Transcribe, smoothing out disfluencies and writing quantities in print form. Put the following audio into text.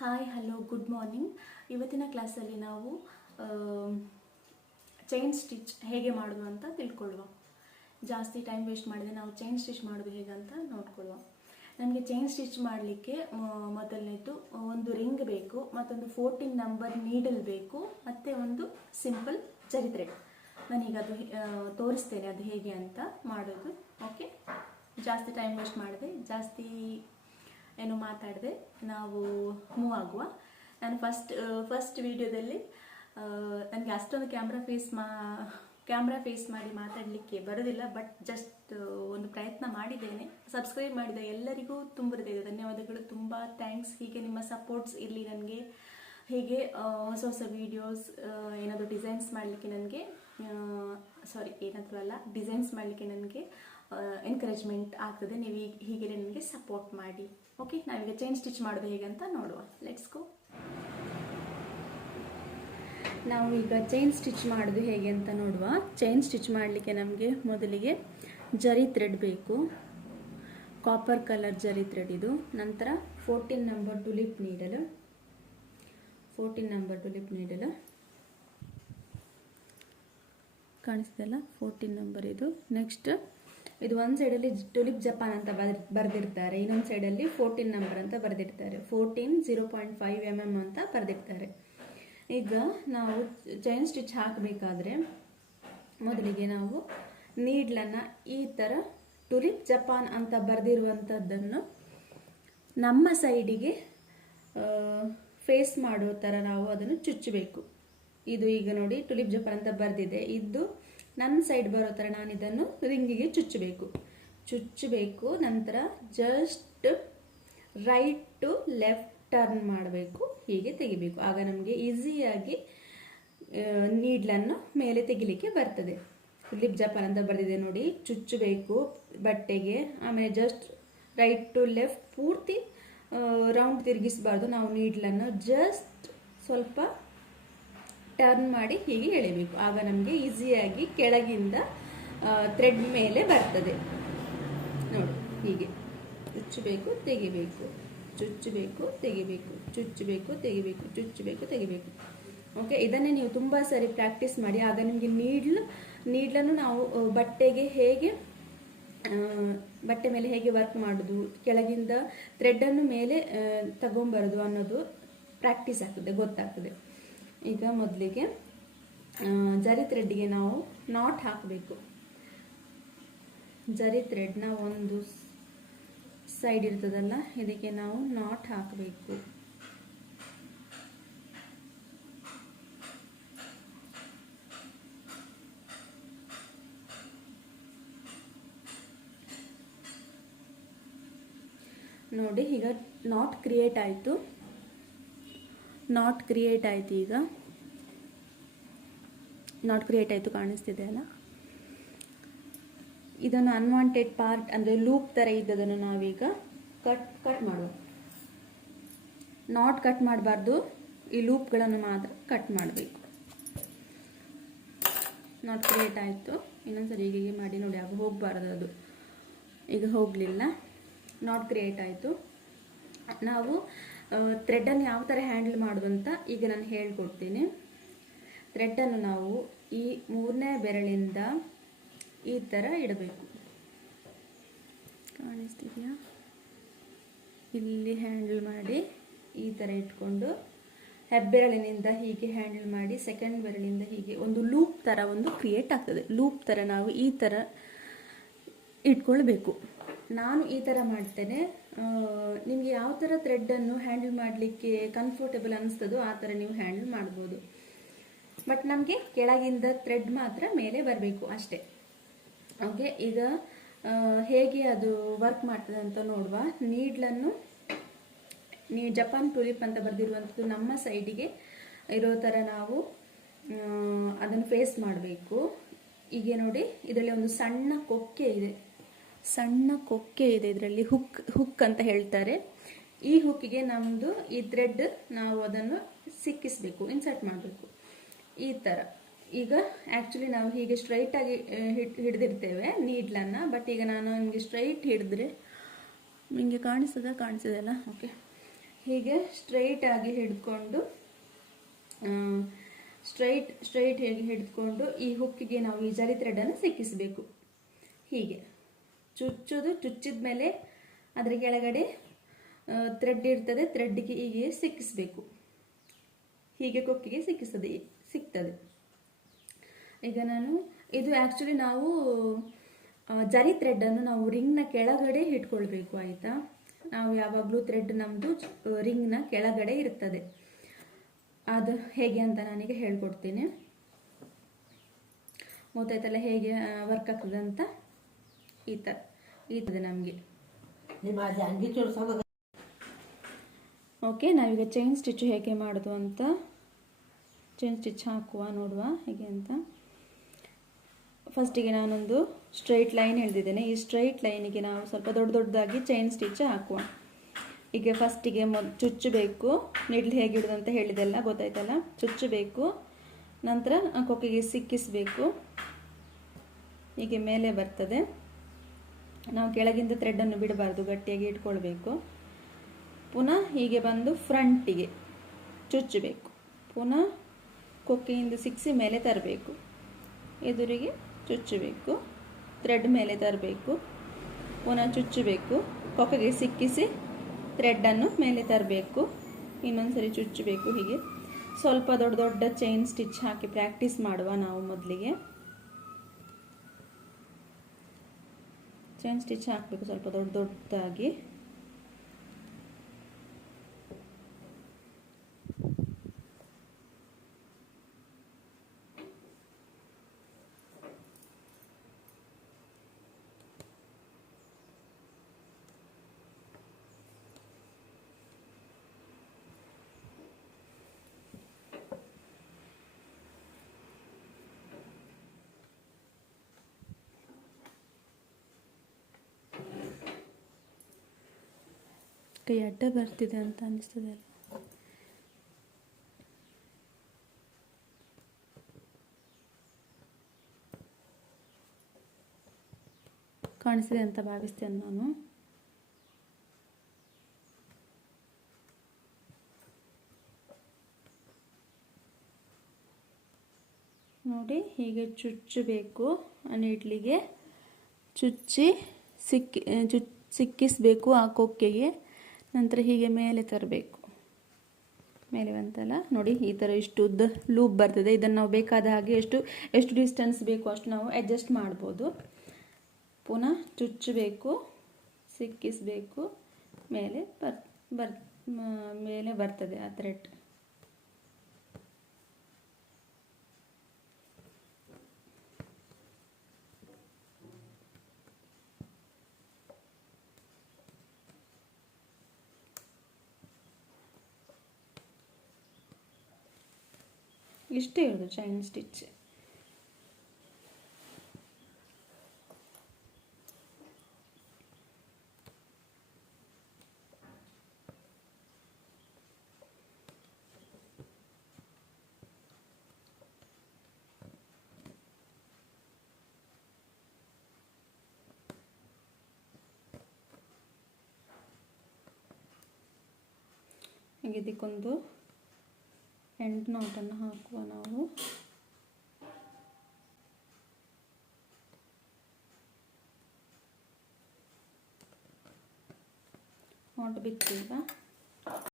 Hi hello good morning. ಇವತ್ತಿನ ಕ್ಲಾಸಲ್ಲಿ ನಾವು ಚೈನ್ ಸ್ಟಿಚ್ ಹೇಗೆ ಮಾಡೋದು ಅಂತ ತಿಳ್ಕೊಳ್ಳುವ. ಜಾಸ್ತಿ ಟೈಮ್ ವೇಸ್ಟ್ ಮಾಡಿದೆ, ನಾವು ಚೈನ್ ಸ್ಟಿಚ್ ಮಾಡೋದು ಹೇಗಂತ ನೋಡ್ಕೊಳ್ಳುವ. ನಮಗೆ ಚೈನ್ ಸ್ಟಿಚ್ ಮಾಡಲಿಕ್ಕೆ ಮೊದಲನೇದು ಒಂದು ರಿಂಗ್ ಬೇಕು, ಮತ್ತೊಂದು 14 ನಂಬರ್ ನೀಡಲ್ ಬೇಕು, ಮತ್ತು ಒಂದು ಸಿಂಪಲ್ ಜರಿ ಥ್ರೆಡ್. ನಾನೀಗ ಅದು ತೋರಿಸ್ತೇನೆ ಅದು ಹೇಗೆ ಅಂತ ಮಾಡೋದು. ಓಕೆ, ಜಾಸ್ತಿ ಟೈಮ್ ವೇಸ್ಟ್ ಮಾಡಿದೆ, ಜಾಸ್ತಿ ಏನು ಮಾತಾಡಿದೆ, ನಾವು ಮೂವ್ ಆಗುವ. ನಾನು ಫಸ್ಟ್ ವಿಡಿಯೋದಲ್ಲಿ ನನಗೆ ಅಷ್ಟೊಂದು ಕ್ಯಾಮ್ರಾ ಫೇಸ್ ಮಾಡಿ ಮಾತಾಡಲಿಕ್ಕೆ ಬರೋದಿಲ್ಲ, ಬಟ್ ಜಸ್ಟ್ ಒಂದು ಪ್ರಯತ್ನ ಮಾಡಿದ್ದೇನೆ. ಸಬ್ಸ್ಕ್ರೈಬ್ ಮಾಡಿದ ಎಲ್ಲರಿಗೂ ತುಂಬ ಧನ್ಯವಾದಗಳು, ತುಂಬ ಥ್ಯಾಂಕ್ಸ್. ಹೀಗೆ ನಿಮ್ಮ ಸಪೋರ್ಟ್ಸ್ ಇರಲಿ ನನಗೆ. ಹೀಗೆ ಹೊಸ ಹೊಸ ವೀಡಿಯೋಸ್ ಏನಾದರೂ ಡಿಸೈನ್ಸ್ ಮಾಡಲಿಕ್ಕೆ ನನಗೆ ಡಿಸೈನ್ಸ್ ಮಾಡಲಿಕ್ಕೆ ನನಗೆ ಎನ್ಕರೇಜ್ಮೆಂಟ್ ಆಗ್ತದೆ. ನೀವು ಹೀಗೆ ನನಗೆ ಸಪೋರ್ಟ್ ಮಾಡಿ. ಓಕೆ, ನಾವೀಗ ಚೈನ್ ಸ್ಟಿಚ್ ಮಾಡೋದು ಹೇಗೆ ಅಂತ ನೋಡುವ. Let's go. ನಾವು ಈಗ ಚೈನ್ ಸ್ಟಿಚ್ ಮಾಡೋದು ಹೇಗೆ ಅಂತ ನೋಡುವ. ಚೈನ್ ಸ್ಟಿಚ್ ಮಾಡಲಿಕ್ಕೆ ನಮಗೆ ಮೊದಲಿಗೆ ಜರಿ ಥ್ರೆಡ್ ಬೇಕು, ಕಾಪರ್ ಕಲರ್ ಜರಿ ಥ್ರೆಡ್ ಇದು. ನಂತರ 14 ನಂಬರ್ ಟುಲಿಪ್ ನೀಡಲು, 14 ನಂಬರ್ ಟುಲಿಪ್ ನೀಡಲು ಕಾಣಿಸ್ತಲ್ಲ, 14 ನಂಬರ್ ಇದು. ನೆಕ್ಸ್ಟ್ ಇದು ಒಂದು ಸೈಡಲ್ಲಿ ಟುಲಿಪ್ ಜಪಾನ್ ಅಂತ ಬರೆದಿರ್ತಾರೆ, ಇನ್ನೊಂದು ಸೈಡಲ್ಲಿ 14 ನಂಬರ್ ಅಂತ ಬರೆದಿರ್ತಾರೆ. 14 0.5 mm ಅಂತ ಬರೆದಿರ್ತಾರೆ. ಈಗ ನಾವು ಚೈನ್ ಸ್ಟಿಚ್ ಹಾಕಬೇಕಾದ್ರೆ ಮೊದಲಿಗೆ ನಾವು ನೀಡ್ಲನ್ನು ಈ ಥರ ಟುಲಿಪ್ ಜಪಾನ್ ಅಂತ ಬರೆದಿರುವಂಥದ್ದನ್ನು ನಮ್ಮ ಸೈಡಿಗೆ ಫೇಸ್ ಮಾಡೋ ಥರ ನಾವು ಅದನ್ನು ಚುಚ್ಚಬೇಕು. ಇದು ಈಗ ನೋಡಿ ಟುಲಿಪ್ ಜಪಾನ್ ಅಂತ ಬರೆದಿದೆ, ಇದು ನನ್ನ ಸೈಡ್ ಬರೋ ಥರ ನಾನು ಇದನ್ನು ರಿಂಗಿಗೆ ಚುಚ್ಚಬೇಕು. ನಂತರ just right to left turn ಮಾಡಬೇಕು, ಹೀಗೆ ತೆಗಿಬೇಕು. ಆಗ ನಮಗೆ ಈಸಿಯಾಗಿ ನೀಡ್ಲನ್ನು ಮೇಲೆ ತೆಗಿಲಿಕ್ಕೆ ಬರ್ತದೆ. ಟುಲಿಪ್ ಜಪಾನ್ ಅಂತ ಬರೆದಿದೆ ನೋಡಿ, ಚುಚ್ಚಬೇಕು ಬಟ್ಟೆಗೆ. ಆಮೇಲೆ ಜಸ್ಟ್ ರೈಟ್ ಟು ಲೆಫ್ಟ್ ಪೂರ್ತಿ ರೌಂಡ್ ತಿರುಗಿಸಬಾರ್ದು. ನಾವು ನೀಡ್ಲನ್ನು ಜಸ್ಟ್ ಸ್ವಲ್ಪ ಟರ್ನ್ ಮಾಡಿ ಹೀಗೆ ಎಳಿಬೇಕು. ಆಗ ನಮಗೆ ಈಸಿಯಾಗಿ ಕೆಳಗಿಂದ ಥ್ರೆಡ್ ಮೇಲೆ ಬರ್ತದೆ. ನೋಡಿ, ಹೀಗೆ ಚುಚ್ಚಬೇಕು, ತೆಗಿಬೇಕು, ಚುಚ್ಚಬೇಕು, ತೆಗಿಬೇಕು, ಚುಚ್ಚಬೇಕು, ತೆಗಿಬೇಕು, ಚುಚ್ಚಬೇಕು, ತೆಗಿಬೇಕು. ಓಕೆ, ಇದನ್ನೇ ನೀವು ತುಂಬ ಸರಿ ಪ್ರಾಕ್ಟೀಸ್ ಮಾಡಿ. ಆಗ ನಿಮಗೆ ನೀಡ್ಲನ್ನು ನಾವು ಬಟ್ಟೆ ಮೇಲೆ ಹೇಗೆ ವರ್ಕ್ ಮಾಡೋದು, ಕೆಳಗಿಂದ ಥ್ರೆಡ್ಡನ್ನು ಮೇಲೆ ತಗೊಂಬರೋದು ಅನ್ನೋದು ಪ್ರಾಕ್ಟೀಸ್ ಆಗ್ತದೆ, ಗೊತ್ತಾಗ್ತದೆ. ಈಗ ಮೊದಲಿಗೆ ಜರಿ ಥ್ರೆಡ್ಗೆ ನಾವು ನಾಟ್ ಹಾಕಬೇಕು. ಜರಿ ಥ್ರೆಡ್ನ ಒಂದು ಸೈಡ್ ಇರ್ತದಲ್ಲ, ಇದಕ್ಕೆ ನಾವು ನಾಟ್ ಹಾಕಬೇಕು. ನೋಡಿ, ಈಗ ನಾಟ್ ಕ್ರಿಯೇಟ್ ಆಯಿತು. ಈಗ ನಾಟ್ ಕ್ರಿಯೇಟ್ ಆಯಿತು, ಕಾಣಿಸ್ತಿದೆ ಅಲ್ಲ. ಇದನ್ನು ಅನ್ವಾಂಟೆಡ್ ಪಾರ್ಟ್ ಅಂದರೆ ಲೂಪ್ ಥರ ಇದ್ದದನ್ನು ನಾವೀಗ ಕಟ್ ಮಾಡುವ. ನಾಟ್ ಕಟ್ ಮಾಡಬಾರ್ದು, ಈ ಲೂಪ್ಗಳನ್ನು ಮಾತ್ರ ಕಟ್ ಮಾಡಬೇಕು. ನಾಟ್ ಕ್ರಿಯೇಟ್ ಆಯಿತು. ಇನ್ನೊಂದ್ಸರಿ ಹೀಗೆ ಮಾಡಿ ನೋಡಿ, ಆಗ ಹೋಗಬಾರ್ದು ಅದು. ಈಗ ಹೋಗಲಿಲ್ಲ, ನಾಟ್ ಕ್ರಿಯೇಟ್ ಆಯಿತು. ನಾವು ಥ್ರೆಡ್ಡನ್ನು ಯಾವ ಥರ ಹ್ಯಾಂಡಲ್ ಮಾಡೋದು ಅಂತ ಈಗ ನಾನು ಹೇಳ್ಕೊಡ್ತೀನಿ. ಥ್ರೆಡ್ಡನ್ನು ನಾವು ಈ 3ನೇ ಬೆರಳಿಂದ ಈ ಥರ ಇಡಬೇಕು. ಕಾಣಿಸ್ತಿದೆಯಾ? ಇಲ್ಲಿ ಹ್ಯಾಂಡಲ್ ಮಾಡಿ ಈ ಥರ ಇಟ್ಕೊಂಡು ಹೆಬ್ಬೆರಳಿನಿಂದ ಹೀಗೆ ಹ್ಯಾಂಡಲ್ ಮಾಡಿ ಸೆಕೆಂಡ್ ಬೆರಳಿಂದ ಹೀಗೆ ಒಂದು ಲೂಪ್ ಥರ ಒಂದು ಕ್ರಿಯೇಟ್ ಆಗ್ತದೆ. ಲೂಪ್ ಥರ ನಾವು ಈ ಥರ ಇಟ್ಕೊಳ್ಬೇಕು. ನಾನು ಈ ಥರ ಮಾಡ್ತೇನೆ. ನಿಮಗೆ ಯಾವ ಥರ ಥ್ರೆಡ್ಡನ್ನು ಹ್ಯಾಂಡಲ್ ಮಾಡಲಿಕ್ಕೆ ಕಂಫರ್ಟೇಬಲ್ ಅನಿಸ್ತದೋ ಆ ಥರ ನೀವು ಹ್ಯಾಂಡಲ್ ಮಾಡ್ಬೋದು. ಬಟ್ ನಮಗೆ ಕೆಳಗಿಂದ ಥ್ರೆಡ್ ಮಾತ್ರ ಮೇಲೆ ಬರಬೇಕು ಅಷ್ಟೇ. ಓಕೆ, ಈಗ ಹೇಗೆ ಅದು ವರ್ಕ್ ಮಾಡ್ತದೆ ಅಂತ ನೋಡುವ. ನೀಡ್ಲನ್ನು ಜಪಾನ್ ಟುಲಿಪ್ ಅಂತ ಬರೆದಿರುವಂಥದ್ದು ನಮ್ಮ ಸೈಡಿಗೆ ಇರೋ ಥರ ನಾವು ಅದನ್ನು ಫೇಸ್ ಮಾಡಬೇಕು. ಹೀಗೆ ನೋಡಿ, ಇದರಲ್ಲಿ ಒಂದು ಸಣ್ಣ ಕೊಕ್ಕೆ ಇದೆ. ಇದರಲ್ಲಿ ಹುಕ್ ಅಂತ ಹೇಳ್ತಾರೆ. ಈ ಹುಕ್ಕಿಗೆ ನಮ್ಮದು ಈ ಥ್ರೆಡ್ ನಾವು ಅದನ್ನು ಸಿಕ್ಕಿಸಬೇಕು, ಇನ್ಸರ್ಟ್ ಮಾಡಬೇಕು ಈ ಥರ. ಈಗ ಆ್ಯಕ್ಚುಲಿ ನಾವು ಹೀಗೆ ಸ್ಟ್ರೈಟಾಗಿ ಹಿಡಿದಿರ್ತೇವೆ ನೀಡ್ಲನ್ನು, ಬಟ್ ಈಗ ನಾನು ನಿಮಗೆ ಸ್ಟ್ರೈಟ್ ಹಿಡಿದ್ರೆ ನಿಮಗೆ ಕಾಣಿಸ್ತದಲ್ಲ? ಓಕೆ, ಹೀಗೆ ಸ್ಟ್ರೈಟ್ ಆಗಿ ಹಿಡ್ಕೊಂಡು ಸ್ಟ್ರೈಟ್ ಹೇಗೆ ಹಿಡ್ಕೊಂಡು ಈ ಹುಕ್ಕಿಗೆ ನಾವು ಈ ಜರಿ ಥ್ರೆಡನ್ನು ಸಿಕ್ಕಿಸಬೇಕು. ಹೀಗೆ ಚುಚ್ಚಿದ ಮೇಲೆ ಅದರ ಕೆಳಗಡೆ ಥ್ರೆಡ್ ಇರ್ತದೆ, ಥ್ರೆಡ್ಗೆ ಹೀಗೆ ಸಿಕ್ಕಿಸಬೇಕು. ಹೀಗೆ ಕೊಕ್ಕಿಗೆ ಸಿಗ್ತದೆ. ಈಗ ಇದು ಆ್ಯಕ್ಚುಲಿ ನಾವು ಜರಿ ಥ್ರೆಡನ್ನು ನಾವು ರಿಂಗ್ನ ಕೆಳಗಡೆ ಇಟ್ಕೊಳ್ಬೇಕು, ಆಯಿತಾ. ನಾವು ಯಾವಾಗಲೂ ಥ್ರೆಡ್ ನಮ್ಮದು ರಿಂಗ್ನ ಕೆಳಗಡೆ ಇರ್ತದೆ. ಅದು ಹೇಗೆ ಅಂತ ನಾನೀಗ ಹೇಳ್ಕೊಡ್ತೀನಿ. ಗೊತ್ತಾಯ್ತಲ್ಲ ಹೇಗೆ ವರ್ಕ್ ಆಗ್ತದೆ ಅಂತ. ಈ ಥರ ನಮಗೆ. ಓಕೆ, ನಾವೀಗ ಚೈನ್ ಸ್ಟಿಚ್ ಹೇಗೆ ಮಾಡೋದು ಅಂತ, ಚೈನ್ ಸ್ಟಿಚ್ ಹಾಕುವ, ನೋಡುವ ಹೇಗೆ ಅಂತ. ಫಸ್ಟಿಗೆ ನಾನೊಂದು ಸ್ಟ್ರೈಟ್ ಲೈನ್ ಎಳೆದಿದ್ದೇನೆ. ಈ ಸ್ಟ್ರೈಟ್ ಲೈನಿಗೆ ನಾವು ಸ್ವಲ್ಪ ದೊಡ್ಡದಾಗಿ ಚೈನ್ ಸ್ಟಿಚ್ ಹಾಕುವ. ಈಗ ಫಸ್ಟಿಗೆ ಚುಚ್ಚಬೇಕು. ನಿಡ್ಲು ಹೇಗೆ ಇಡೋದು ಅಂತ ಹೇಳಿದೆಲ್ಲ ಗೊತ್ತಾಯ್ತಲ್ಲ. ಚುಚ್ಚಬೇಕು, ನಂತರ ಕೊಕ್ಕಿಗೆ ಸಿಕ್ಕಿಸಬೇಕು. ಹೀಗೆ ಮೇಲೆ ಬರ್ತದೆ. ನಾವು ಕೆಳಗಿಂದ ಥ್ರೆಡನ್ನು ಬಿಡಬಾರ್ದು, ಗಟ್ಟಿಯಾಗಿ ಇಟ್ಕೊಳ್ಬೇಕು. ಪುನಃ ಹೀಗೆ ಬಂದು ಫ್ರಂಟಿಗೆ ಚುಚ್ಚಬೇಕು. ಪುನಃ ಕೊಕ್ಕಿಯಿಂದ ಸಿಕ್ಕಿಸಿ ಮೇಲೆ ತರಬೇಕು. ಎದುರಿಗೆ ಚುಚ್ಚಬೇಕು, ಥ್ರೆಡ್ ಮೇಲೆ ತರಬೇಕು, ಪುನಃ ಚುಚ್ಚಬೇಕು, ಕೊಕ್ಕಿಗೆ ಸಿಕ್ಕಿಸಿ ಥ್ರೆಡನ್ನು ಮೇಲೆ ತರಬೇಕು, ಇನ್ನೊಂದ್ಸರಿ ಚುಚ್ಚಬೇಕು. ಹೀಗೆ ಸ್ವಲ್ಪ ದೊಡ್ಡ ಚೈನ್ ಸ್ಟಿಚ್ ಹಾಕಿ ಪ್ರಾಕ್ಟೀಸ್ ಮಾಡುವ ನಾವು. ಮೊದಲಿಗೆ ಚೈನ್ ಸ್ಟಿಚ್ ಹಾಕಬೇಕು ಸ್ವಲ್ಪ ದೊಡ್ಡದಾಗಿ. ಕೈ ಅಡ್ಡ ಬರ್ತಿದೆ ಅಂತ ಅನಿಸ್ತದೆ ಅಲ್ಲ. ಕಾಣಿಸಿದೆ ಅಂತ ಭಾವಿಸ್ತೇನೆ ನಾನು. ನೋಡಿ, ಹೀಗೆ ಚುಚ್ಚಬೇಕು. ನೀಡ್ಲಿಗೆ ಚುಚ್ಚಿ ಸಿಕ್ಕಿಸಬೇಕು ಆ ಕೊಕ್ಕೆಗೆ. ನಂತರ ಹೀಗೆ ಮೇಲೆ ತರಬೇಕು. ಮೇಲೆ ಬಂತಲ್ಲ ನೋಡಿ, ಈ ಥರ ಇಷ್ಟು ಉದ್ದ ಲೂಪ್ ಬರ್ತದೆ. ಇದನ್ನು ನಾವು ಬೇಕಾದ ಹಾಗೆ ಎಷ್ಟು ಡಿಸ್ಟೆನ್ಸ್ ಬೇಕು ಅಷ್ಟು ನಾವು ಅಡ್ಜಸ್ಟ್ ಮಾಡ್ಬೋದು. ಪುನಃ ಚುಚ್ಚಬೇಕು, ಸಿಕ್ಕಿಸಬೇಕು, ಮೇಲೆ ಮೇಲೆ ಬರ್ತದೆ ಆ ಥ್ರೆಡ್. ಇಷ್ಟೇ ಇರೋದು ಚೈನ್ ಸ್ಟಿಚ್. ಇದಕ್ಕೊಂದು ಎಂಡ್ ನಾಟನ್ನು ಹಾಕುವ ನಾವು. ನಾಟ್ ಬಿಚ್ಚುವ.